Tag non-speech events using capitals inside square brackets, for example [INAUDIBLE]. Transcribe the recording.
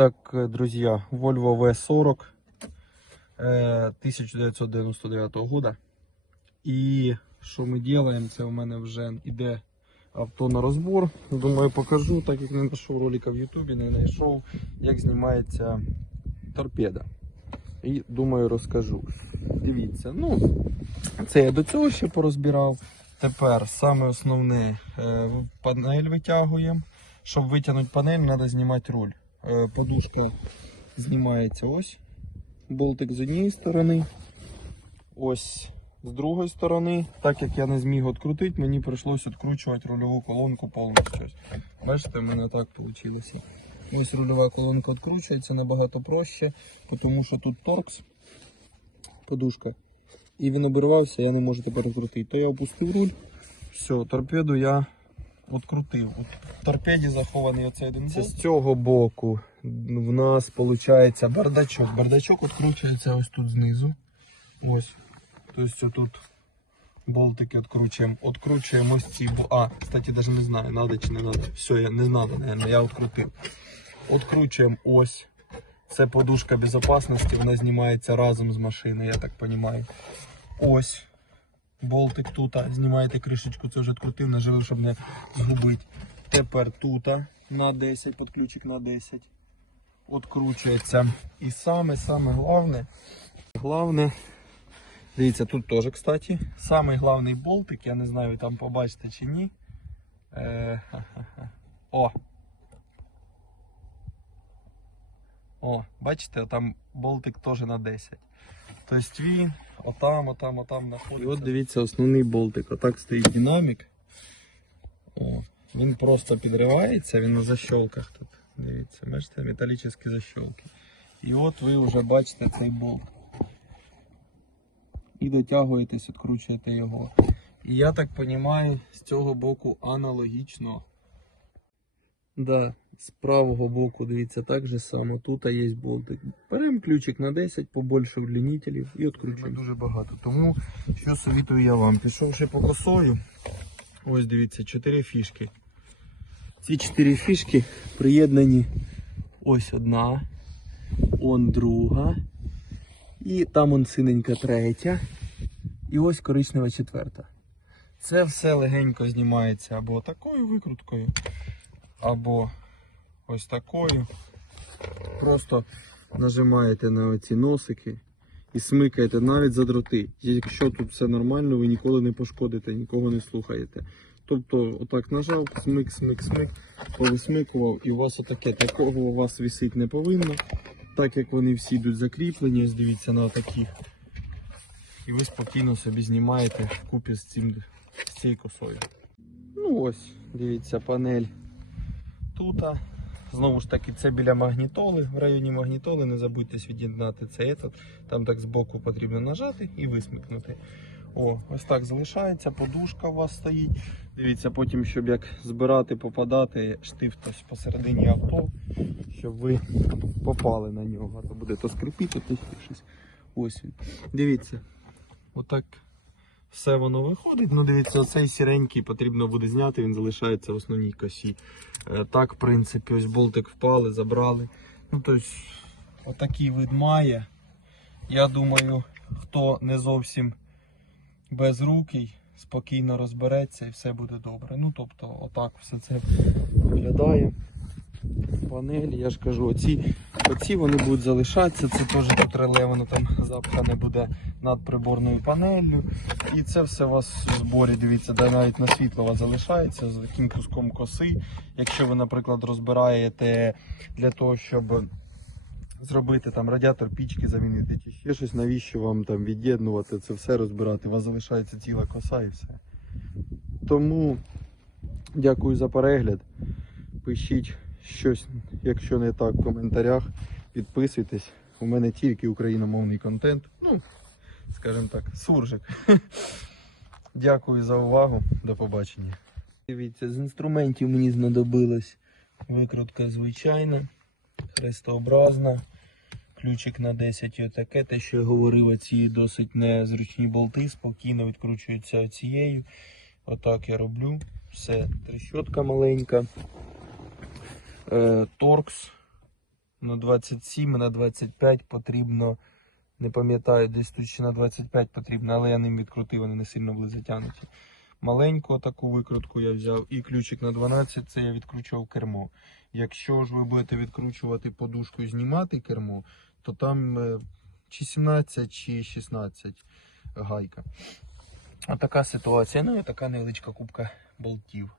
Так, э, друзья, Volvo V40 э, 1999 года. І що ми робимо? Це у мене вже йде авто на розбор. Думаю, покажу, так як не знайшов ролика в Ютубі, не знайшов, як знімається торпеда. І думаю, розкажу. Дивіться, ну, це я до цього ще порозбирав. Тепер саме основне е, панель витягуємо. Щоб витягнути панель, треба знімати руль. Е, Подушка знімається ось. Болтик з однієї сторони. Ось з другої сторони. Так як я не зміг відкрутити, мені прийшлося відкручувати рульову колонку повністю. Бачите, в мене так вийшло. Ось рульова колонка відкручується набагато проще, тому що тут торкс, подушка. І він обірвався, я не можу тепер відкрутити. То я опустив руль. Все, торпеду я відкрутив. От в торпеді захований оцей один болт. З цього боку в нас виходить бардачок. Бардачок відкручується ось тут знизу. Ось. Тобто тут болтики відкручуємо. Відкручуємо ось ці. бо- А, кстати, навіть не знаю, надо чи не надо. Все, я не надо, наверное, я відкрутив. Відкручуємо ось. Це подушка безпечності, вона знімається разом з машиною, я так розумію. Ось. Болтик тут, знімаєте кришечку, це вже відкрутив, наживив, щоб не згубити. Тепер тут на 10, під ключик на 10. Откручується. І саме-саме головне, головне, дивіться, тут теж, кстати, самий головний болтик, я не знаю, ви там побачите чи ні. Е, ха-ха-ха. О! О, бачите, там болтик теж на 10. Тобто він отам, отам, отам знаходиться. І от дивіться, основний болтик. Отак стоїть динамік. О, він просто підривається, він на защолках тут. Дивіться, бачите, металічні защолки. І от ви вже бачите цей болт. І дотягуєтесь, відкручуєте його. І я так розумію, з цього боку аналогічно. Да, з правого боку, дивіться, так же само. Тут є болтик. Беремо ключик на 10, побольше удлінителів і відкручуємо. Дуже багато. Тому що совітую я вам. Пішовши по косою, ось дивіться, 4 фішки. Ці 4 фішки приєднані. Ось одна, он друга. І там он синенька третя. І ось коричнева четверта. Це все легенько знімається або такою викруткою, або ось такою. Просто нажимаєте на оці носики і смикаєте навіть за дроти. Якщо тут все нормально, ви ніколи не пошкодите, нікого не слухаєте. Тобто, отак нажав, смик, смик, смик, повисмикував, і у вас отаке. Такого у вас висить не повинно. Так як вони всі йдуть закріплені, ось дивіться на таких. І ви спокійно собі знімаєте вкупі з цим з цією косою. Ну ось, дивіться, панель тут. Знову ж таки, це біля магнітоли. В районі магнітоли не забудьте від'єднати цей етот. Там так збоку потрібно нажати і висмикнути. О, ось так залишається, подушка у вас стоїть. Дивіться, потім, щоб як збирати, попадати, штифт ось посередині авто, щоб ви попали на нього. То буде то скрипіти, то щось. Ось він. Дивіться, отак все воно виходить. Ну, дивіться, оцей сіренький потрібно буде зняти, він залишається в основній косі. Е, Так, в принципі, ось болтик впали, забрали. Ну, тобто, отакий вид має. Я думаю, хто не зовсім безрукий, спокійно розбереться і все буде добре. Ну, тобто, отак все це виглядає. Панелі, я ж кажу, оці, оці вони будуть залишатися. Це теж тут реле, воно там запхане буде над приборною панелью. І це все у вас в зборі, дивіться, де навіть на світло у вас залишається з таким куском коси. Якщо ви, наприклад, розбираєте для того, щоб зробити там радіатор пічки замінити чи ще щось, навіщо вам там від'єднувати це все розбирати? У вас залишається ціла коса і все. Тому дякую за перегляд. Пишіть щось, якщо не так, в коментарях. Підписуйтесь. У мене тільки україномовний контент. Ну, скажімо так, суржик. [LAUGHS] Дякую за увагу. До побачення. Дивіться, з інструментів мені знадобилась викрутка звичайна, хрестообразна. Ключик на 10 і отаке. Те, що я говорив, ці досить незручні болти, спокійно відкручуються цією. Отак я роблю. Все, трещотка маленька. Е, торкс Ну, 27 на 25 потрібно. Не пам'ятаю, десь тут ще на 25 потрібно, але я ним відкрутив, вони не сильно були затягнуті. Маленьку таку викрутку я взяв і ключик на 12 це я відкручував кермо. Якщо ж ви будете відкручувати подушку і знімати кермо, то там е, чи 17, чи 16 гайка. Отака ситуація. Ну і така невеличка кубка болтів.